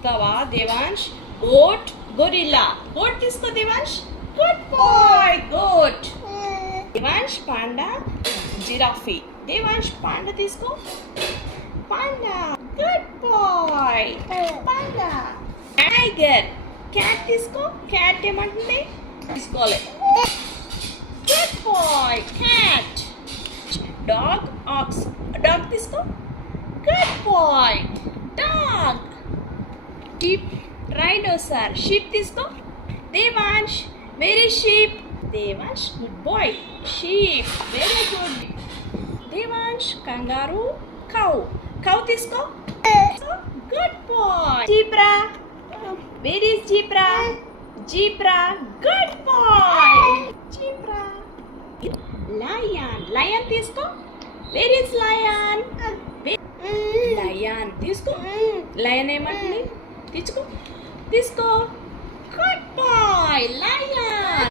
ఇస్తావా Devansh? Goat, gorilla. Goat తీసుకో Devansh. Good boy. Goat. Devansh panda, giraffe. Devansh panda తీసుకో. Panda. Good boy. Panda. Tiger. Cat తీసుకో. Cat ఏమంటుంది? తీసుకోవాలి. Good boy. Cat. Dog, ox. Dog తీసుకో. Good boy. Dog. Sheep, rhinoceros. Sheep తీసుకో. Devansh, very sheep. Devansh, good boy. Sheep, very good. Devansh, kangaroo. Cow. Cow తీసుకో. Good boy. Zebra. Where is zebra? Zebra. Good boy. Zebra. Lion. Lion తీసుకో. Where is lion? Lion తీసుకో. Lion ఏమంటుంది? తీసుకో. తీసుకో.